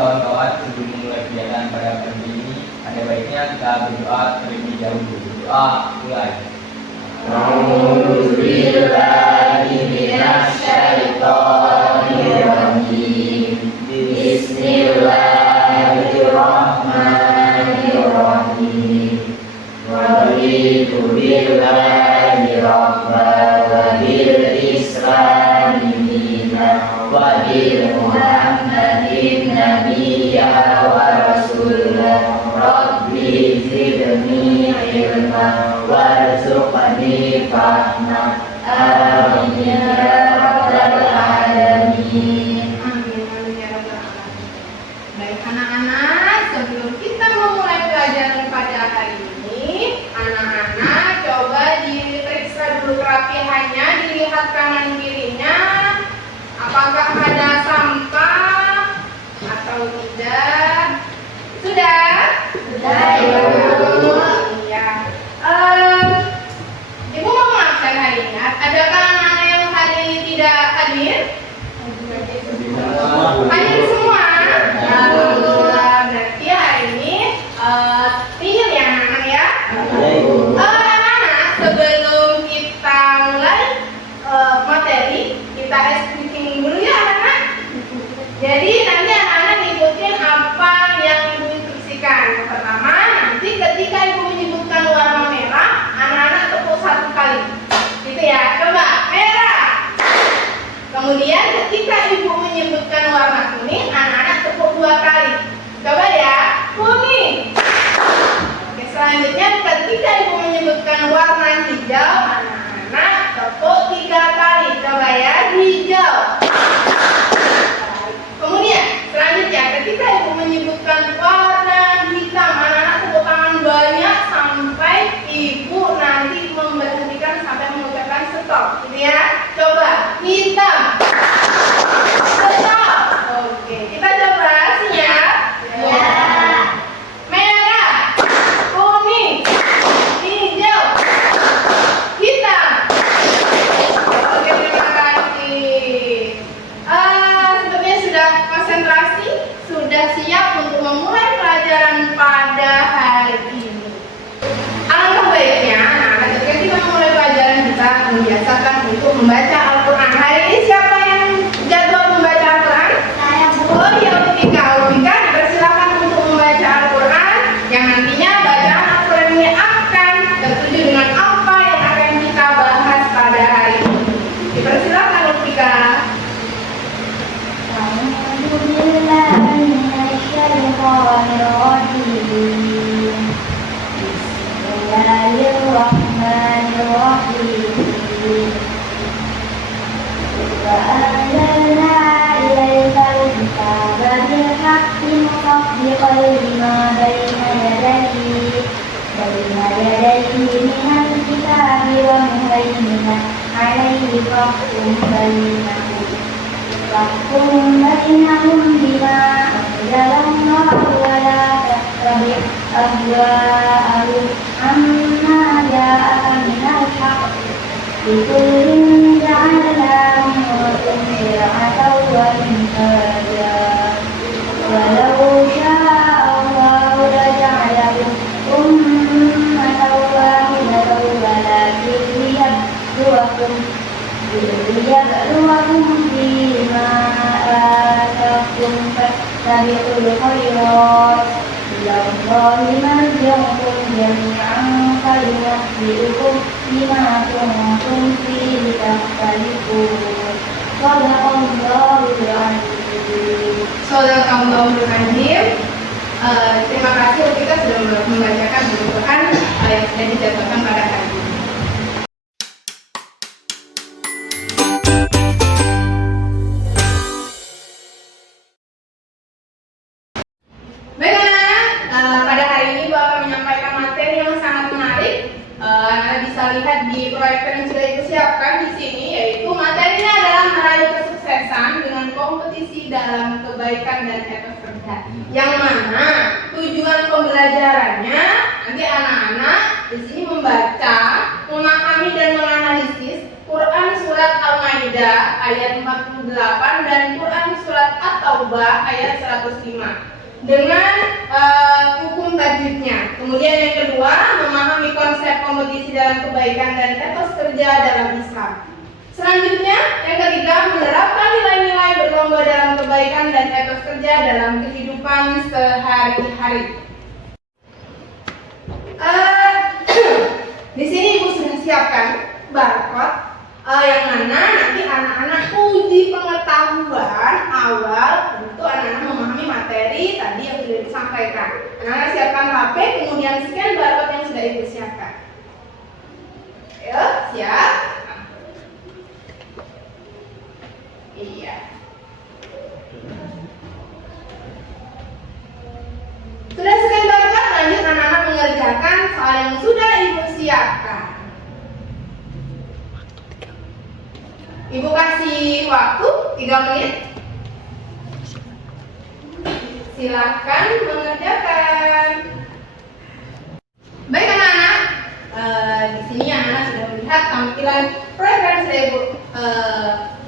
kawan-kawan, sebelum memulai kegiatan pada pagi ini, ada baiknya kita berdoa terlebih dahulu. Doa mulai. A'udzubillahi minasyaitonirrajim. Bismillahirrahmanirrahim. Raditu billahi rabban wa bil islami dinan wa bi Muhammadin nabiyyan wa rasulan. Rabbi zidni ilman warzuqni fahman. Amin ya rabbal alamin. Amin ya rabbal alamin. Baik anak-anak, sebelum kita memulai pelajaran pada hari ini, anak-anak coba diperiksa dulu kerapihannya, dilihat kanan kirinya, apakah ada sampah atau tidak. Sudah? Sudah, Ibu. Iya. Ibu mau mengabsen hari ini. Adakah anak-anak yang hari ini tidak hadir? Hadir semua. Alhamdulillah. Berarti hari ini tinggal ya anak-anak ya. Anak-anak, sebelum kita mulai materi, kita speaking dulu ya anak-anak. Jadi nanti anak-anak ngikutin apa yang ibu instruksikan. Yang pertama, nanti ketika ibu menyebutkan warna merah, anak-anak tepuk satu kali. Gitu ya. Coba merah. Kemudian ketika ibu menyebutkan warna kuning, anak-anak tepuk dua kali. Coba ya, kuning. Oke, selanjutnya ketika ibu menyebutkan warna hijau, anak-anak tepuk tiga kali. Coba ya, hijau. Kemudian selanjutnya ketika ibu menyebutkan warna hitam, anak-anak tepuk tangan banyak sampai ibu nanti memberhentikan sampai mengucapkan stop. Gitu ya. Coba hitam. Stop. Oke, kita coba siap? Ya. Merah, kuning, hijau, hitam. Oke, terima kasih. Sepertinya sudah konsentrasi, sudah siap untuk memulai pelajaran pada hari ini. Alangkah baiknya anak-anak ketika memulai pelajaran kita membiasakan untuk membaca Al-Quran. Hari ini siapa yang jadwal membaca Al-Quran? Saya, Bu. Oh iya, Ulfika dipersilakan untuk membaca Al-Quran yang nantinya bacaan Al-Quran ini akan tertuju dengan apa yang akan kita bahas pada hari ini. Dipersilakan Ulfika. A'udzubillahi minasyaitonirrajim. Bismillahirrahmanirrahim. Wa anzalna ilaikal kitaba bil haqqi musaddiqan lima baina yadayhi minal kitabi wa muhaiminan 'alaihi fahkum bainahum bima anzalallahu wa la tattabi' ahwa'ahum amma ja'aka minal haqq. Likullin ja'alna minkum syir'atan wa minhaja. Walau syaa Allahu laja'alakum ummatan wahidatan walakin liyabluwakum fima atakum fastabiqul khairat. Ilallahi marji'ukum jami'an fayunabbi'ukum bima kuntum fihi takhtalifun. Shadaqallahul azim. Shadaqallahul azim. Terima kasih kita sudah membacakan Al-Quran yang sudah dijadwalkan pada hari ini. Baik anak, pada hari ini Ibu akan menyampaikan materi yang sangat menarik. Anda bisa lihat di proyektor yang sudah dipersiapkan di sini, yaitu materinya adalah meraih kesuksesan dengan kompetisi dalam kebaikan dan etos kerja. Yang mana tujuan pembelajarannya nanti anak-anak di sini membaca, memahami dan menganalisis Quran surat Al-Maidah Al-Maidah ayat 48 dan Quran surat At-Taubah ayat 105 dengan hukum tajwidnya. Kemudian yang kedua, memahami konsep kompetisi dalam kebaikan dan etos kerja dalam Islam. Selanjutnya, yang ketiga, menerapkan nilai-nilai berlomba dalam kebaikan dan etos kerja dalam kehidupan sehari-hari. Di sini Ibu sudah siapkan barcode yang mana nanti anak-anak uji pengetahuan awal untuk anak-anak memahami materi tadi yang sudah disampaikan. Anak-anak siapkan HP, kemudian scan barcode yang sudah Ibu siapkan. Ayo, siap? Iya. Sudah scan barcode, lanjut anak-anak mengerjakan soal yang sudah Ibu siapkan. Ibu kasih waktu 3 menit. Silakan mengerjakan. Baik anak-anak, di sini anak-anak sudah melihat tampilan proyek yang sudah Ibu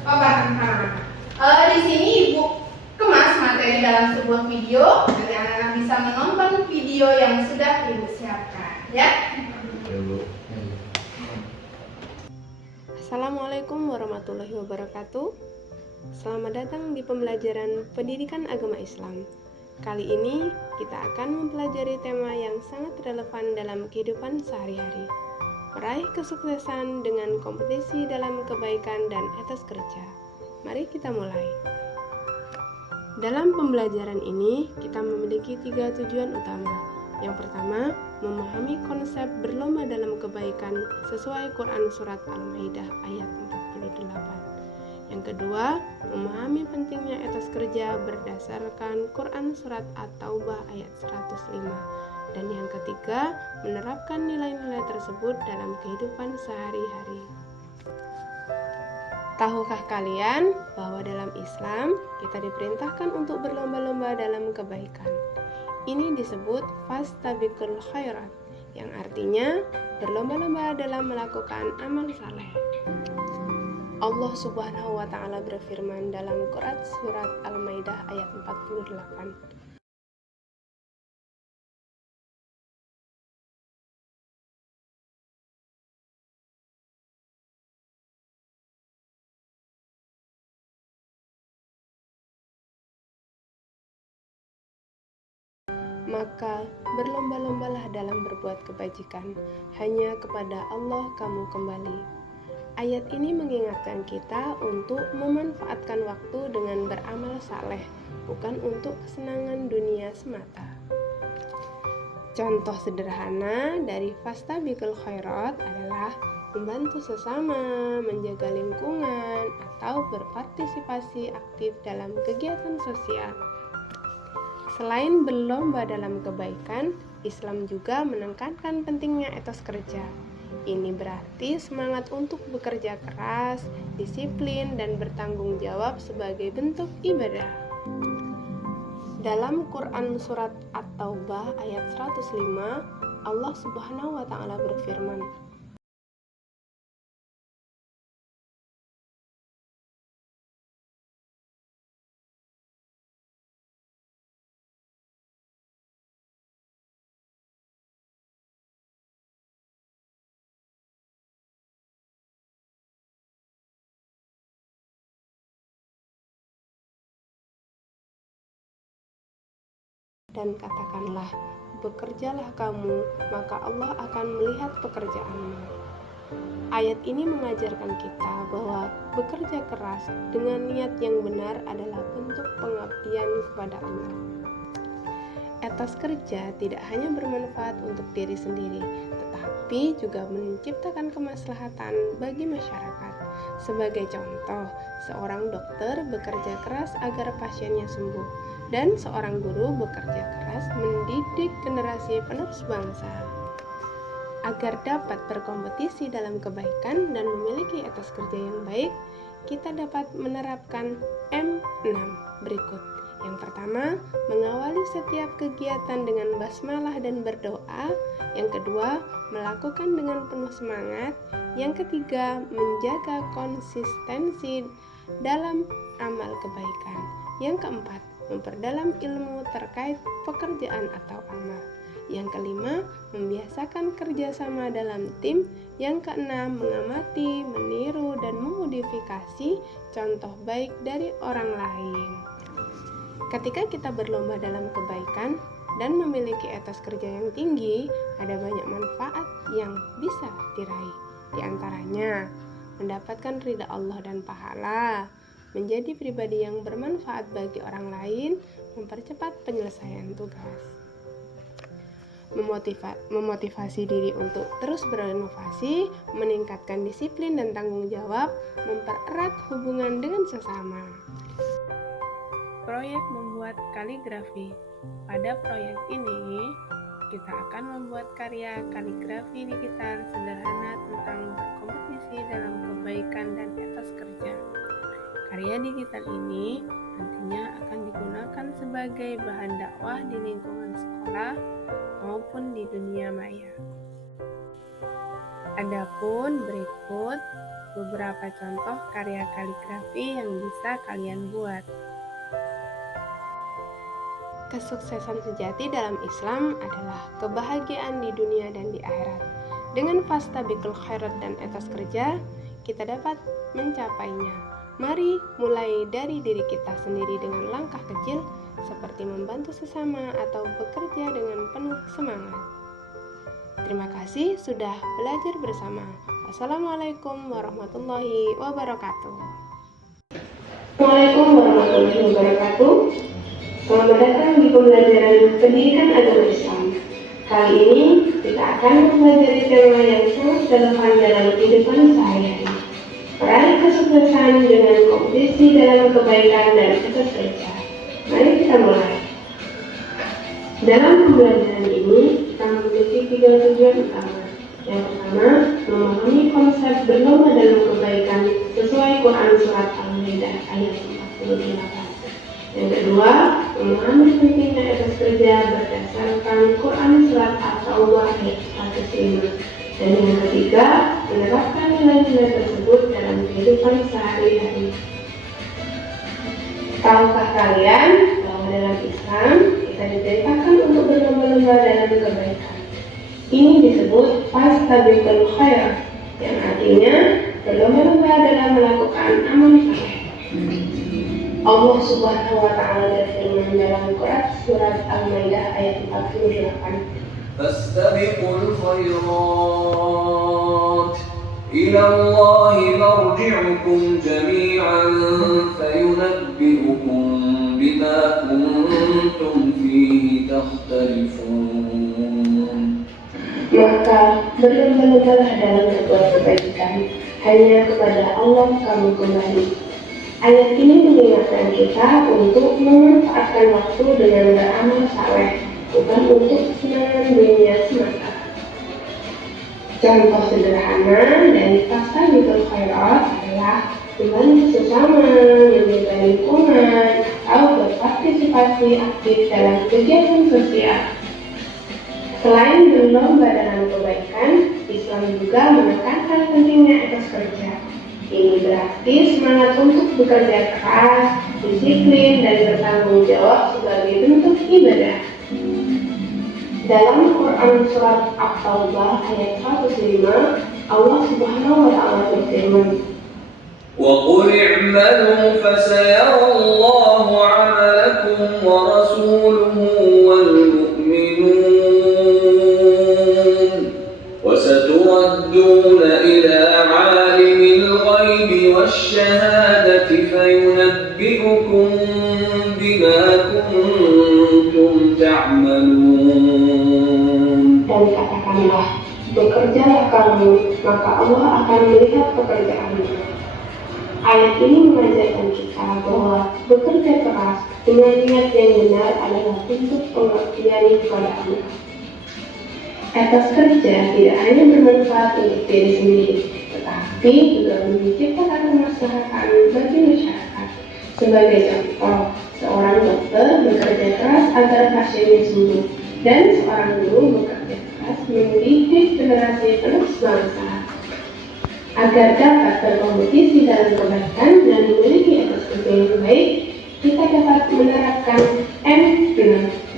paparkan ke anak-anak. Di sini Ibu kemas materi dalam sebuah video. Nanti anak-anak bisa menonton video yang sudah Ibu siapkan, ya. Assalamualaikum warahmatullahi wabarakatuh. Selamat datang di pembelajaran Pendidikan Agama Islam. Kali ini kita akan mempelajari tema yang sangat relevan dalam kehidupan sehari-hari. Meraih kesuksesan dengan kompetisi dalam kebaikan dan etos kerja. Mari kita mulai. Dalam pembelajaran ini, kita memiliki 3 tujuan utama. Yang pertama, memahami konsep berlomba dalam kebaikan sesuai Quran Surat Al-Maidah ayat 48. Yang kedua, memahami pentingnya etos kerja berdasarkan Quran Surat At-Taubah ayat 105. Dan yang ketiga, menerapkan nilai-nilai tersebut dalam kehidupan sehari-hari. Tahukah kalian bahwa dalam Islam kita diperintahkan untuk berlomba-lomba dalam kebaikan? Ini disebut fastabiqul khairat, yang artinya berlomba-lomba dalam melakukan amal saleh. Allah Subhanahu wa taala berfirman dalam Quran surat Al-Maidah ayat 48. Maka berlomba-lombalah dalam berbuat kebajikan, hanya kepada Allah kamu kembali. Ayat ini mengingatkan kita untuk memanfaatkan waktu dengan beramal saleh, bukan untuk kesenangan dunia semata. Contoh sederhana dari fastabiqul khairat adalah membantu sesama, menjaga lingkungan, atau berpartisipasi aktif dalam kegiatan sosial. Selain berlomba dalam kebaikan, Islam juga menekankan pentingnya etos kerja. Ini berarti semangat untuk bekerja keras, disiplin, dan bertanggung jawab sebagai bentuk ibadah. Dalam Quran Surat At-Taubah ayat 105, Allah Subhanahu wa taala berfirman, dan katakanlah, bekerjalah kamu, maka Allah akan melihat pekerjaanmu. Ayat ini mengajarkan kita bahwa bekerja keras dengan niat yang benar adalah bentuk pengabdian kepada Allah. Etos kerja tidak hanya bermanfaat untuk diri sendiri, tetapi juga menciptakan kemaslahatan bagi masyarakat. Sebagai contoh, seorang dokter bekerja keras agar pasiennya sembuh, dan seorang guru bekerja keras mendidik generasi penerus bangsa. Agar dapat berkompetisi dalam kebaikan dan memiliki etos kerja yang baik, kita dapat menerapkan M6 berikut. Yang pertama, mengawali setiap kegiatan dengan basmalah dan berdoa. Yang kedua, melakukan dengan penuh semangat. Yang ketiga, menjaga konsistensi dalam amal kebaikan. Yang keempat, memperdalam ilmu terkait pekerjaan atau amal. Yang kelima, membiasakan kerjasama dalam tim. Yang keenam, mengamati, meniru, dan memodifikasi contoh baik dari orang lain. Ketika kita berlomba dalam kebaikan dan memiliki etos kerja yang tinggi, ada banyak manfaat yang bisa diraih. Di antaranya, mendapatkan ridha Allah dan pahala, menjadi pribadi yang bermanfaat bagi orang lain, mempercepat penyelesaian tugas, memotivasi diri untuk terus berinovasi, meningkatkan disiplin dan tanggung jawab, mempererat hubungan dengan sesama. Proyek membuat kaligrafi. Pada proyek ini, kita akan membuat karya kaligrafi digital sederhana tentang berkompetisi dalam kebaikan dan etos kerja. Karya digital ini nantinya akan digunakan sebagai bahan dakwah di lingkungan sekolah maupun di dunia maya. Adapun berikut beberapa contoh karya kaligrafi yang bisa kalian buat. Kesuksesan sejati dalam Islam adalah kebahagiaan di dunia dan di akhirat. Dengan fastabiqul khairat dan etos kerja, kita dapat mencapainya. Mari mulai dari diri kita sendiri dengan langkah kecil, seperti membantu sesama atau bekerja dengan penuh semangat. Terima kasih sudah belajar bersama. Wassalamualaikum warahmatullahi wabarakatuh. Assalamualaikum warahmatullahi wabarakatuh. Selamat datang di pembelajaran pendidikan agama Islam. Kali ini kita akan mempelajari tema yang sangat relevan dalam kehidupan sehari-hari. Meraih kesuksesan dengan kompetisi dalam kebaikan dan etos kerja. Mari kita mulai. Dalam pembelajaran ini kita memiliki 3 tujuan utama. Yang pertama, memahami konsep berlomba dalam kebaikan sesuai Quran Surat Al-Maidah ayat 48. Yang kedua, memahami pentingnya etos kerja berdasarkan Quran Surat At-Taubah ayat 105. Dan yang ketiga, menerapkan nilai-nilai tersebut dalam kehidupan sehari-hari. Tahukah kalian bahwa dalam Islam kita diperintahkan untuk berlomba-lomba dalam kebaikan? Ini disebut fastabiqul khairat, yang artinya berlomba-lomba dalam melakukan amal saleh. Allah Subhanahu wa Ta'ala berfirman dalam Quran Surat Al-Maidah ayat 48. Fastabiqul khairat ila Allah marji'ukum jami'an fayunabbi'ukum bima kuntum fihi takhtalifun. Maka berlomba-lombalah dalam berbuat kebaikan, hanya kepada Allah kamu kembali. Ayat ini mengingatkan kita untuk memanfaatkan waktu dengan beramal saleh, bukan untuk kesenangan dunia semata. Contoh sederhana dari fastabiqul khairat adalah membantu sesama, menjaga lingkungan, atau berpartisipasi aktif dalam kegiatan sosial. Selain berlomba dalam kebaikan, Islam juga menekankan pentingnya etos kerja. Ini berarti semangat untuk bekerja keras, disiplin, dan bertanggung jawab sebagai bentuk ibadah. Dalam Quran Surat At-Taubah ayat 105, Allah Subhanahu wa Ta'ala berfirman, وَقُلِ اعْمَلُوا فَسَيَرَى اللَّهُ عَمَلَكُمْ وَرَسُولُهُ وَالْمُؤْمِنُونَ وَسَتُرَدُّونَ إِلَى عَالِمِ الْغَيْبِ وَالشَّهَادَةِ فَيُنَبِّئُكُم بِمَا كُنتُمْ تَعْمَلُونَ. Dan katakanlah, bekerjalah kamu, maka Allah akan melihat pekerjaanmu. Ayat ini mengajarkan kita bahwa bekerja keras dengan niat yang benar adalah bentuk pengabdian kepada Allah. Etos kerja tidak hanya bermanfaat untuk diri sendiri, tetapi juga menciptakan kemaslahatan bagi masyarakat. Sebagai contoh, seorang dokter bekerja keras agar pasiennya sembuh, dan seorang guru bekerja keras mendidik generasi penerus bangsa. Agar dapat berkompetisi dalam kebaikan dan memiliki etos yang baik, kita dapat menerapkan M6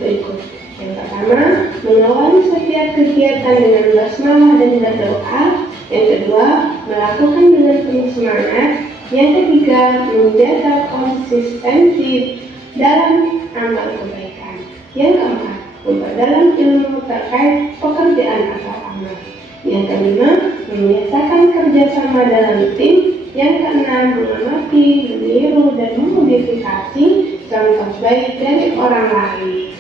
berikut. Yang pertama, mengawali setiap kegiatan dengan basmalah dan berdoa. Yang kedua, melakukan dengan penuh semangat. Yang ketiga, menjaga konsistensi dalam amal kebaikan. Yang keempat, memperdalam ilmu terkait pekerjaan atau amal. Yang kelima, membiasakan kerjasama dalam tim. Yang keenam, mengamati, meniru, dan memodifikasi contoh baik dari orang lain.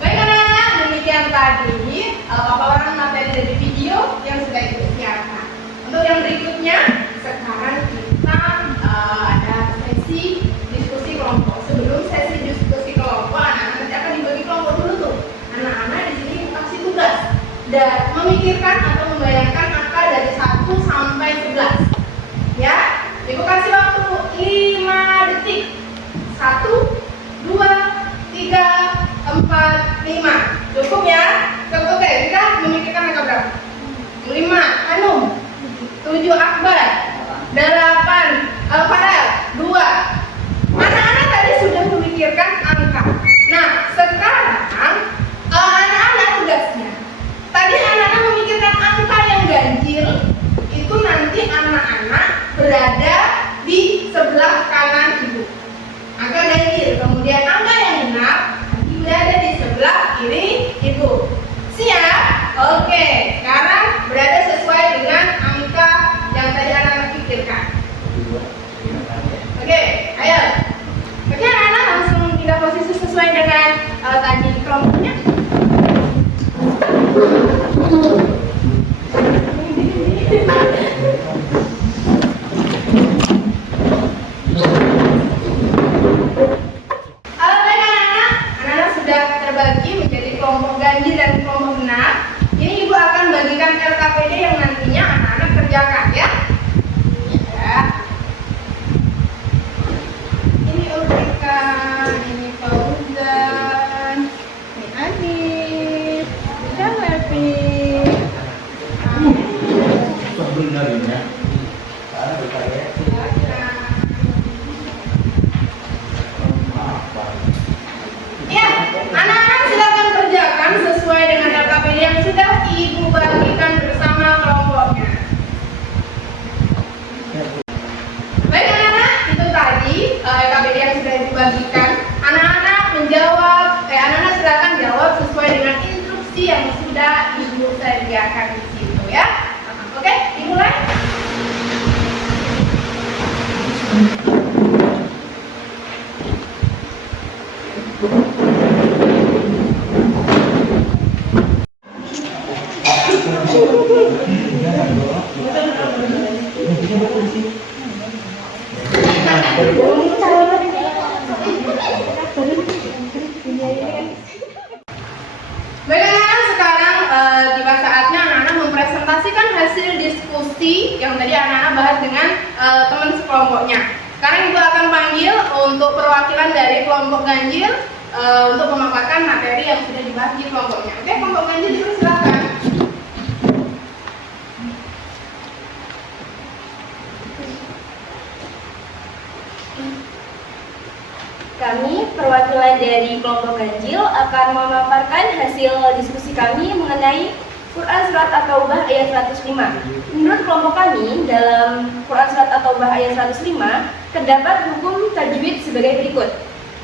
Baik anak-anak, demikian tadi paparan materi dari video yang sudah Ibu siapkan. Untuk yang berikutnya, sekarang kita ada sesi diskusi kelompok. Sebelum sesi diskusi kelompok, anak-anak nanti akan dibagi kelompok dulu tuh. Anak-anak di sini kasih tugas dan memikirkan atau membayangkan angka dari 1 sampai 11. Ya, Ibu kasih waktu 5 detik. 1, 2, 3, 4, 5. Cukup ya? Cukup ya? Kita memikirkan angka berapa? 5, Hanum. 7, Akbar. 8, Farel. 2. Anak-anak tadi sudah memikirkan angka. Nah, sekarang anak-anak tugasnya. Tadi anak-anak memikirkan angka yang ganjil. Itu nanti anak-anak berada di sebelah kanan Ibu. Angka ganjil. Kemudian angka yang genap nanti berada di sebelah kiri Ibu. Siap? Oke. Sekarang berada sesuai dengan angka yang tadi anak-anak pikirkan. Oke, ayo. Oke, anak-anak langsung pindah posisi sesuai dengan tadi kelompoknya. Baik anak-anak sudah terbagi menjadi kelompok ganjil dan kelompok genap. Ini Ibu akan bagikan LKPD yang nantinya anak-anak kerjakan ya. Ya. Ini Ulrika, ini Fauzan, ini Adit, ini Levi. Sebenarnya karena berkarya Ya, anak-anak silakan kerjakan sesuai dengan LKPD yang sudah Ibu bagikan bersama kelompoknya. Baik anak-anak, itu tadi LKPD yang sudah Ibu bagikan. Anak-anak menjawab, anak-anak silakan jawab sesuai dengan instruksi yang sudah Ibu sediakan di situ ya. Oke, dimulai. Baik anak-anak, sekarang tiba saatnya anak-anak mempresentasikan hasil diskusi yang tadi anak-anak bahas dengan teman sekelompoknya. Sekarang Ibu akan panggil untuk perwakilan dari kelompok ganjil untuk memaparkan materi yang sudah dibahas di kelompoknya. Oke, kelompok ganjil dipersilakan. Kami, perwakilan dari kelompok ganjil, akan memaparkan hasil diskusi kami mengenai Quran Surat At-Taubah ayat 105. Menurut kelompok kami, dalam Quran Surat At-Taubah ayat 105, terdapat hukum tajwid sebagai berikut.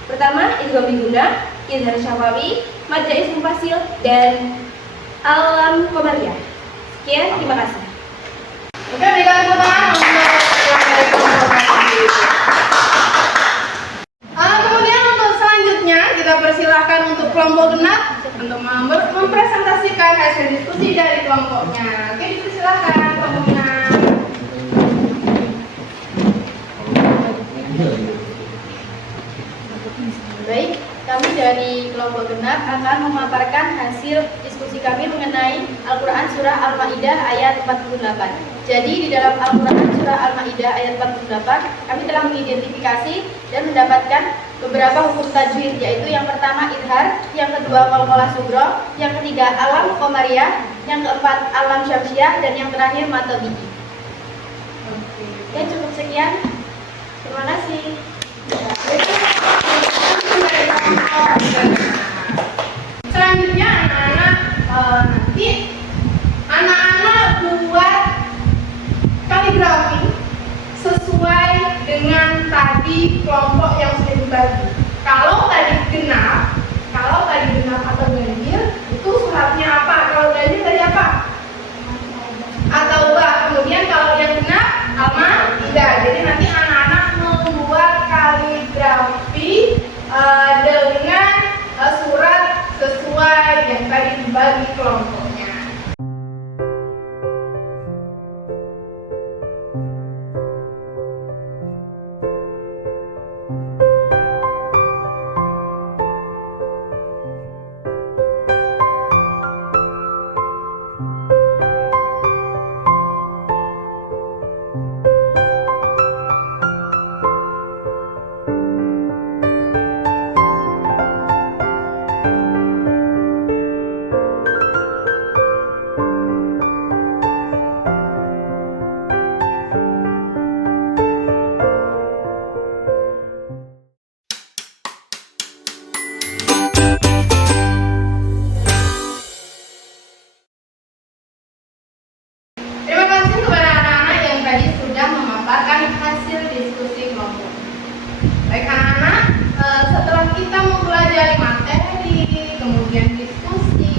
Pertama, idgham biguna, izhar syafawi, mad jaiz munfasil, dan alam qamariyah. Sekian, terima kasih. Oke, berikan tepuk tangan untuk perwakilan dari kelompok ganjil. Kemudian untuk selanjutnya kita persilahkan untuk kelompok genap untuk mempresentasikan hasil diskusi dari kelompoknya. Oke, dipersilahkan kelompok genap. Baik, kami dari kelompok genap akan memaparkan hasil diskusi kami mengenai Al-Quran Surah Al-Ma'idah ayat 48. Jadi di dalam Al-Quran Surah Al-Ma'idah ayat 48, kami telah mengidentifikasi dan mendapatkan beberapa hukum tajwid, yaitu yang pertama idhar, yang kedua qalqalah sugro, yang ketiga alam qamariyah, yang keempat alam syamsiyah, dan yang terakhir matobi'i. Ya, cukup sekian. Terima kasih. Selanjutnya anak-anak nanti anak-anak buat kaligrafi sesuai dengan tadi kelompok yang sudah dibagi. Kalau tadi genap atau ganjil itu suratnya apa? Kalau ganjil tadi apa? Atau ba. Kemudian kalau yang genap alma tidak. Jadi nanti anak-anak membuat kaligrafi dengan surat sesuai yang tadi dibagi kelompoknya. Terima kasih kepada anak-anak yang tadi sudah memaparkan hasil diskusi kelompok. Baik anak-anak, setelah kita mempelajari materi, kemudian diskusi,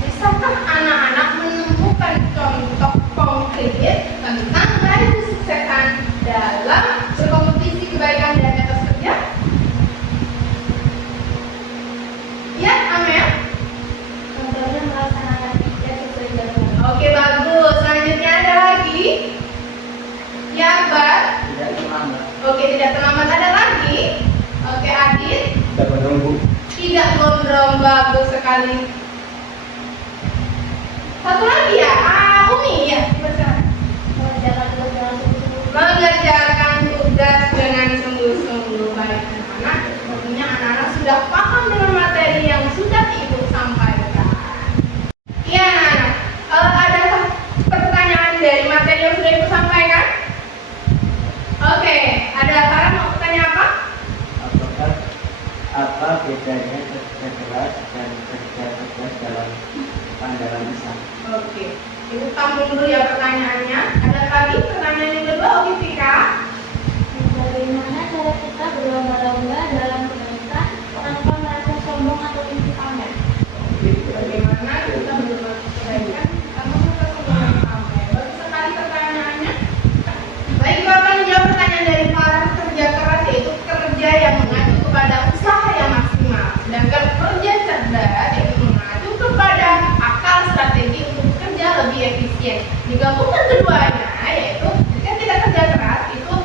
bisakah anak-anak menemukan contoh konkret tentang raih kesuksesan dalam berkompetisi kebaikan dan etos kerja? Ya, Amel? Contohnya melaksanakan tiga sesuai jadwal. Oke, bagus. Selanjutnya ada lagi? Ya, Akbar? Tidak terlambat. Oke, tidak terlambat. Ada lagi? Oke, Adit? Tidak menunggu. Tidak gondrong, bagus sekali. Satu lagi ya, Umi ya. Dipersilakan. Mengerjakan tugas dengan sungguh-sungguh. Mengerjakan tugas dengan sungguh-sungguh. Baik anak-anak, tentunya anak-anak sudah paham dengan materi yang sudah Ibu sampaikan. Iya anak-anak, ada pertanyaan dari materi yang sudah Ibu sampaikan? Oke, ada Farah mau bertanya apa? Apa bedanya kerja keras dan kerja tegas dalam pandangan Islam? Oke, Ibu tampung dulu ya pertanyaannya. Ada lagi pertanyaan yang kedua, Oke Vika? Bagaimana cara kita berlomba-lomba dalam kebaikan tanpa merasa sombong atau iri pamer? Bagaimana kita berbuat kebaikan tanpa merasa sombong atau pamer? Bagus sekali pertanyaannya. Baik, Ibu akan menjawab pertanyaan dari Farah. Kerja keras yaitu kerja yang mengacu kepada usaha yang maksimal, sedangkan kerja cerdas yaitu mengacu kepada akal strategi untuk bekerja lebih efisien. Digabungkan keduanya, yaitu ketika kita kerja keras itu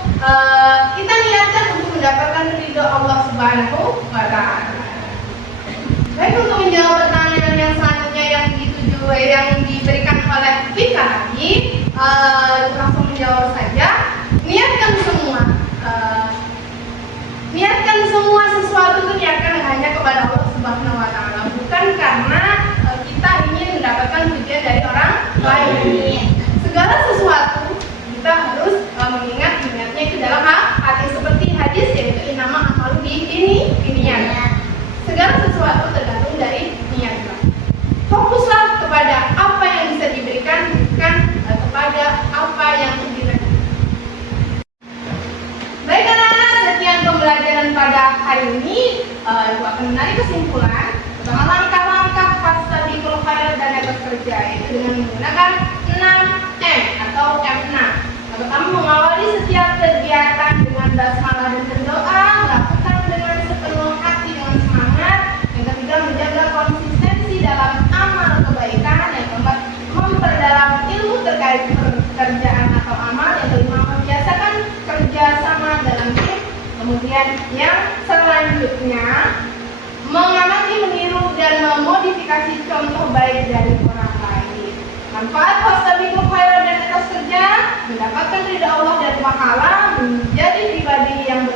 kita niatkan untuk mendapatkan ridho Allah Subhanahu wa Ta'ala. Baik, untuk menjawab pertanyaan yang selanjutnya yang diberikan oleh Vika tadi, langsung menjawab saja. Niatkan semua sesuatu itu niatkan hanya kepada Allah Subhanahu wa Ta'ala, bukan karena kita ingin mendapatkan pujian dari orang lain. Segala sesuatu kita harus mengingat niatnya itu dalam hati, seperti hadis yaitu innama a'malu binniyat. Segala sesuatu tergantung dari niat. Fokuslah kepada apa yang bisa diberikan, bukan kepada apa yang diberikan. Baik anak-anak, sekian pembelajaran pada hari ini. Ibu akan menarik kesimpulan tentang langkah-langkah fastabiqul khairat dan etos kerja, yaitu dengan menggunakan 6M atau M6. Yang pertama, mengawali setiap kegiatan dengan basmalah dan berdoa, lakukan dengan sepenuh hati dengan semangat. Yang ketiga, menjaga konsistensi dalam amal kebaikan. Yang keempat, memperdalam ilmu terkait pekerjaan atau amal. Yang kelima, membiasakan kerja sama dalam tim. Kemudian yang selanjutnya, mengamati, meniru, dan memodifikasi contoh baik dari orang lain. Manfaat fastabiqul khairat dan etos kerja, mendapatkan ridha Allah dan pahala, menjadi pribadi yang